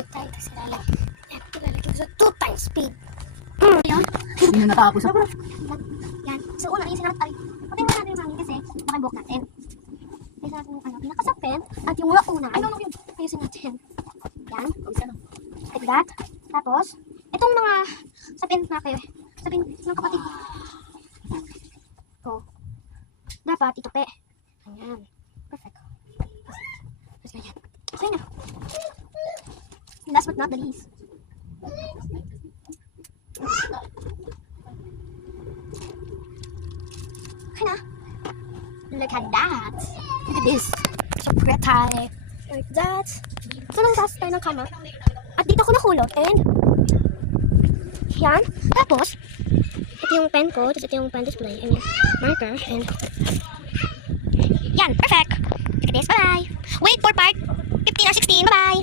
Dito tayo sa ilalim. Yan, ilalagay ko sa 2 times speed. Yan. Hindi na natapos. Yan. So, una, ayusin natin tayo. Pati mo natin yung hangin kasi nakabuhok natin. Ayusin natin yung pinakasapin at yung una. Ayusin natin. Yan. Like that. Tapos, itong mga sapin na kayo. Sapin ng kapatid ko. Dapat itupi. Ayan. Perfect. Tapos ganyan. So, yun na. Last but not the least. Okay na. Look at that. Look at this. So pretty. Like that. So, nangsaas tayo ng kama. At dito ko nakulot. And, yan. Tapos, ito yung pen ko. Tapos ito yung pen display. I mean, marker. And, yan. Perfect. Look at this. Bye-bye. Wait for part 15 or 16. Bye-bye.